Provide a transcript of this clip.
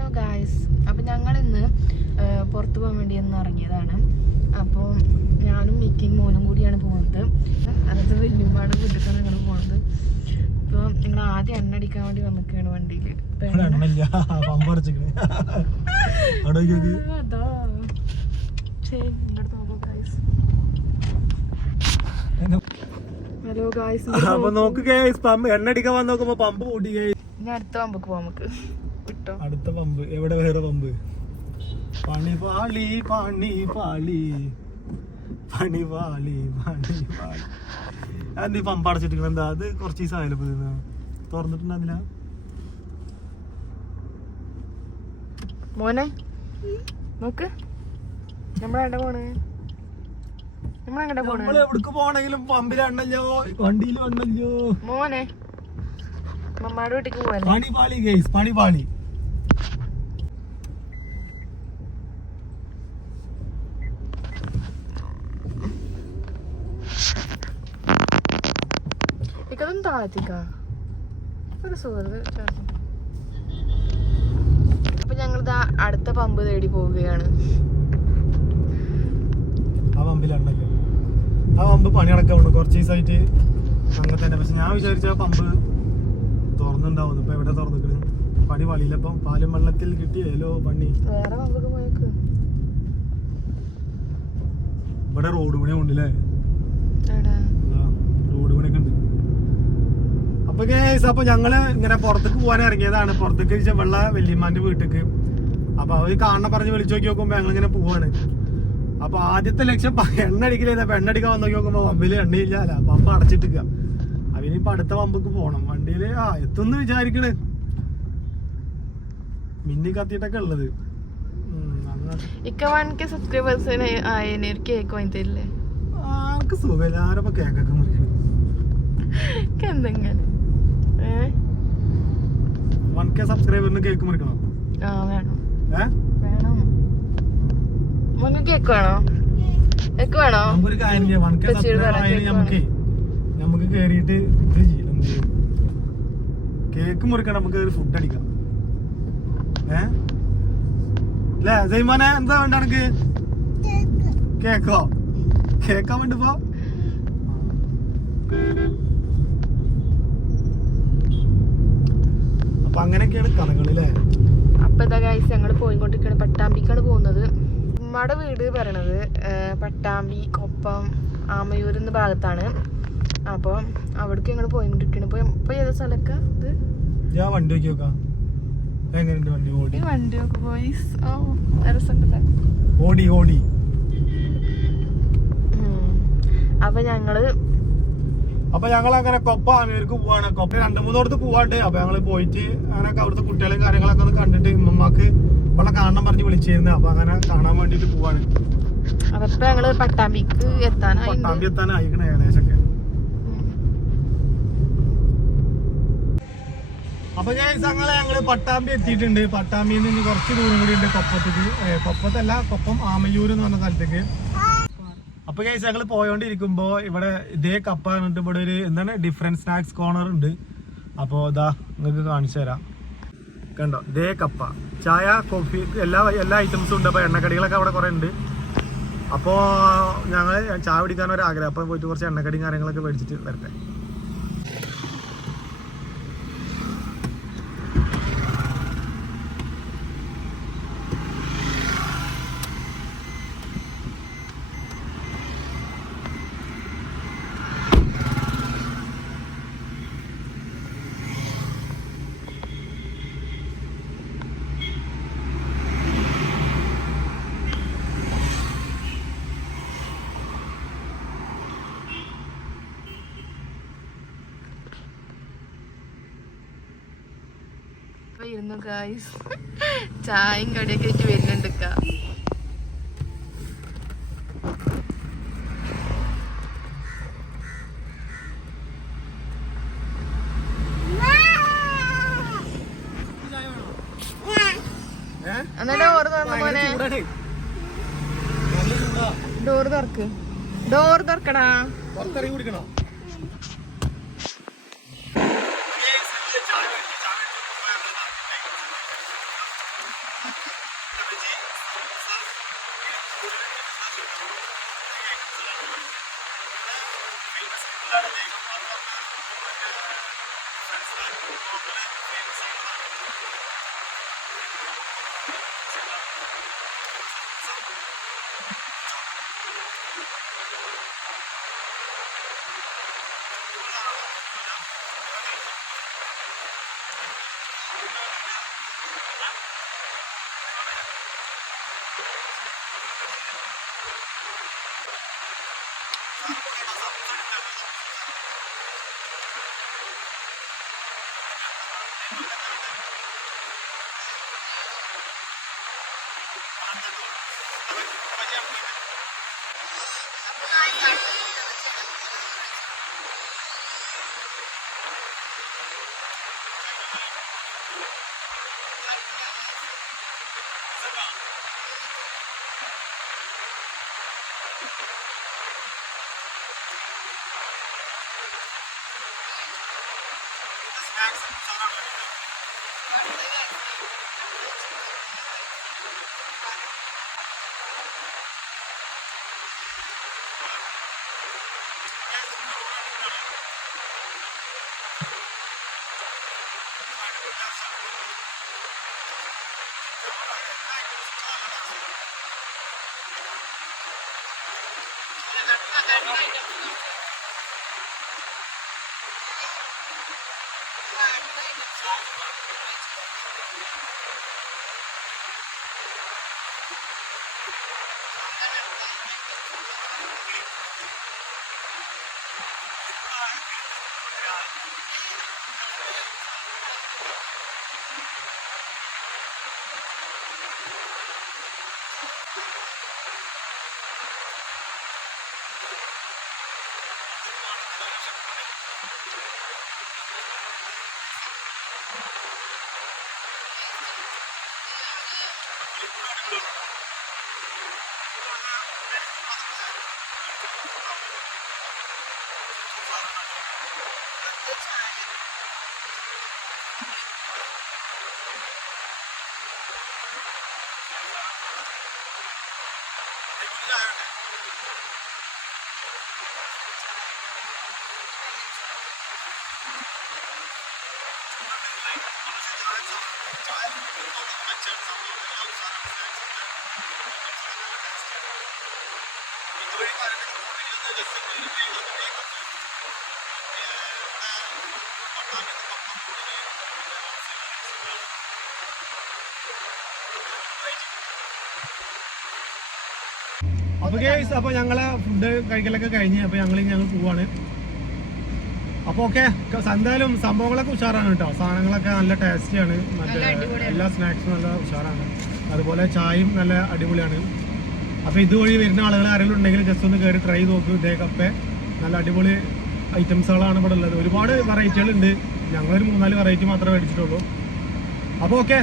Hello guys, അപ്പോൾ ഞങ്ങൾ ഇന്ന് പുറത്ത് പോകാൻ വേണ്ടി ഒന്ന് ഇറങ്ങിയതാണ്. അപ്പോൾ ഞാനും മിക്കിയും മോനും കൂടിയാണ് പോകുന്നത്. അതായത് വലിയമ്പാട് വീട്ടിലാണ് ഞങ്ങൾ പോകുന്നത്. ഇപ്പോൾ ഞങ്ങൾ ആദ്യം എണ്ണ അടിക്കാൻ വേണ്ടി വന്നിരിക്കുകയാണ് വണ്ടിയിൽ. അതാ ഹലോ ഗായ്സ്, എണ്ണ അടിക്കാൻ വന്ന് നോക്കുമ്പോ പമ്പ് കൂട്ടി. ഇനി അടുത്ത പമ്പക്ക് പോവാം നമുക്ക്. കിട്ടോ അടുത്ത പമ്പ് എവിടെ? വേറെ പമ്പ്. പണി പാളി പണി പാളി പണി പാളി പണി പാളി. അതെന്ത് പമ്പ് അടച്ചിട്ട് എന്താ? അത് കുറച്ച് ദിവസമായാലും തുറന്നിട്ടുണ്ടാ? മോനെ നോക്ക്, നമ്മളെവിടെ പോണ്? നമ്മളെങ്ങടെ പോണ്? എവിടേക്ക് പോണെങ്കിലും പമ്പിൽ എണ്ണല്ലോ, വണ്ടിയിൽ എണ്ണല്ലോ. മോനെ മമ്മാടെ വീട്ടിക്ക് പോവല്ലേ? പണി പാളി ഗൈസ്, പണി പാളി. ഇതൊന്നും താഴ്ത്തിക്ക ഒരു സുഹൃത്ത്. അപ്പൊ ഞങ്ങളിതാ അടുത്ത പമ്പ് തേടി പോവുകയാണ്. ആ പമ്പിലുണ്ടല്ലോ, ആ പമ്പ് പണി അടക്കമുണ്ട് കുറച്ച് ദിവസമായിട്ട് അങ്ങനെ തന്നെ. പക്ഷെ ഞാൻ വിചാരിച്ച പമ്പ് തുറന്നുണ്ടാവും. ഇപ്പൊ എവിടെ തുറന്നിക്കണ്? പണി പാളിയില്ല. ഇപ്പം പാലും വെള്ളത്തിൽ കിട്ടിയല്ലോ പണി. വേറെ പമ്പൊക്കെ പോയേക്ക്. ഇവിടെ റോഡ് പണി ഉണ്ടല്ലേ? റോഡ് പണിയൊക്കെ ഉണ്ട്. അപ്പൊ ഞങ്ങള് ഇങ്ങനെ പുറത്തേക്ക് പോകാൻ ഇറങ്ങിയതാണ്. പുറത്തേക്ക് വെള്ള വല്യമ്മാന്റെ വീട്ടിക്ക്. അപ്പൊ അവര് കാണണ പറഞ്ഞ് വിളിച്ചു നോക്കി നോക്കുമ്പോ ഞങ്ങളിങ്ങനെ പോവാണ്. അപ്പൊ ആദ്യത്തെ ലക്ഷ്യം എണ്ണ അടിക്കലായിരുന്നു. അപ്പൊ എണ്ണ അടിക്കാൻ വന്ന് നോക്കി നോക്കുമ്പോ പമ്പില് എണ്ണയില്ല. അല്ല, പമ്പ് അടച്ചിട്ടിക്ക. അവനിപ്പോ അടുത്ത പമ്പക്ക് പോണം. വണ്ടിയില് എത്തുന്ന് വിചാരിക്കണ്. മിന്നി കത്തിയിട്ടൊക്കെ ഉള്ളത്. ആർക്ക് സുഖമില്ല. ആരപ്പോ കേക്കൊക്കെ മുറിക്കണം. 1K സബ്സ്ക്രൈബറിന് കേക്ക് മുറിക്കണം. നമുക്കൊരു കാര്യം ചെയ്യാം. 1K സബ്സ്ക്രൈബർ നമുക്ക് കേറിയിട്ട് ഇത് ചെയ്യും. കേക്ക് മുറിക്കണം. നമുക്ക് ഒരു ഫുഡ് അടിക്കാം. അല്ലേ സൈമാനെ? എന്താ വേണ്ട എനിക്ക്? കേക്കോ? കേക്കാൻ വേണ്ടിപ്പോ അപ്പൊ അങ്ങനെയൊക്കെയാണ് കഥകളില്ലേ. അപ്പൊ ഇതാ ഗൈസ്, ഞങ്ങൾ പോയിക്കൊണ്ടിരിക്കുകയാണ്. പട്ടാമ്പിക്കാണ് പോകുന്നത്. ഉമ്മയുടെ വീട് പറയണത് പട്ടാമ്പി, കൊപ്പം, ആമയൂർ എന്ന ഭാഗത്താണ്. അപ്പൊ അവിടേക്ക് ഞങ്ങൾ പോയിക്കൊണ്ടിരിക്കുകയാണ്. ഇപ്പൊ ഏതാ സ്ഥലമൊക്കെ ഇത്? ഞാൻ വണ്ടി നോക്കി നോക്കാം. എങ്ങനെയുണ്ട് വണ്ടി? ഓടി വണ്ടിയൊക്കെ പോയി ഓടി ഓടി. അപ്പൊ ഞങ്ങൾ അങ്ങനെ കൊപ്പ ആമയൂർക്ക് പോവാണ്. കൊപ്പ 2-3 പോവാണ്ട്. അപ്പൊ ഞങ്ങള് പോയിട്ട് അങ്ങനെ അവിടുത്തെ കുട്ടികളെയും കാര്യങ്ങളൊക്കെ ഒന്ന് കണ്ടിട്ട് ഉമ്മക്ക് ഇവിടെ കാണാൻ പറഞ്ഞ് വിളിച്ചിരുന്നു. അപ്പൊ അങ്ങനെ കാണാൻ വേണ്ടിട്ട് പോവാണ്. അപ്പൊ ഞങ്ങള് പട്ടാമ്പിക്ക് എത്താനായിക്കണ ഏകദേശമൊക്കെ. അപ്പൊ ഞങ്ങള് പട്ടാമ്പി എത്തിയിട്ടുണ്ട്. പട്ടാമ്പിയിൽ നിന്ന് കുറച്ച് ദൂരം കൂടി ഉണ്ട് കൊപ്പത്തേക്ക്. കൊപ്പത്തല്ല, കൊപ്പം ആമയൂർ എന്ന് പറഞ്ഞ സ്ഥലത്തേക്ക്. അപ്പൊ ഗൈസ്, ഞങ്ങൾ പോയോണ്ടിരിക്കുമ്പോ ഇവിടെ ഇതേ കപ്പ എന്നിട്ട് ഇവിടെ ഒരു എന്താണ് ഡിഫറെന്റ് സ്നാക്സ് കോർണർ ഉണ്ട്. അപ്പൊ ഇതാ നിങ്ങൾക്ക് കാണിച്ചു തരാം. കണ്ടോ, ഇതേ കപ്പ, ചായ, കോഫി, എല്ലാ ഐറ്റംസും ഉണ്ട്. അപ്പൊ എണ്ണക്കടികളൊക്കെ അവിടെ കുറെ ഉണ്ട്. അപ്പോ ഞങ്ങൾ ചായ കുടിക്കാനൊരാഗ്രഹം. അപ്പൊ പോയിട്ട് കുറച്ച് എണ്ണക്കടിയും കാര്യങ്ങളൊക്കെ മേടിച്ചിട്ട് വരട്ടെ. ഇരുന്നു ഗായ്സ്, ചായയും കടിയൊക്കെ ആയിട്ട് വരുന്നുണ്ട്. എന്നിട്ട് ഡോറ് തുറക്ക്. ഡോർ തുറക്കടാ. കുടിക്കണോ? അപ്പൊ ഗൈസ്, അപ്പൊ ഞങ്ങളെ ഫുഡ് കഴിക്കലൊക്കെ കഴിഞ്ഞ് അപ്പൊ ഞങ്ങൾ പോവാണ്. അപ്പൊ ഓക്കെ, എന്തായാലും സംഭവങ്ങളൊക്കെ ഉഷാറാണ് കേട്ടോ. സാധനങ്ങളൊക്കെ നല്ല ടേസ്റ്റിയാണ്. മറ്റേ എല്ലാ സ്നാക്സും നല്ല ഉഷാറാണ്. അതുപോലെ ചായയും നല്ല അടിപൊളിയാണ്. അപ്പൊ ഇതുവഴി വരുന്ന ആളുകൾ ആരെങ്കിലും ഉണ്ടെങ്കിൽ ജസ്റ്റ് ഒന്ന് കയറി ട്രൈ നോക്കൂ. ഇതേ കപ്പ നല്ല അടിപൊളി ഐറ്റംസുകളാണ് ഇവിടെ ഉള്ളത്. ഒരുപാട് വെറൈറ്റികൾ ഉണ്ട്. ഞങ്ങളൊരു 3-4 വെറൈറ്റി മാത്രമേ മേടിച്ചിട്ടുള്ളൂ. അപ്പൊ ഓക്കെ.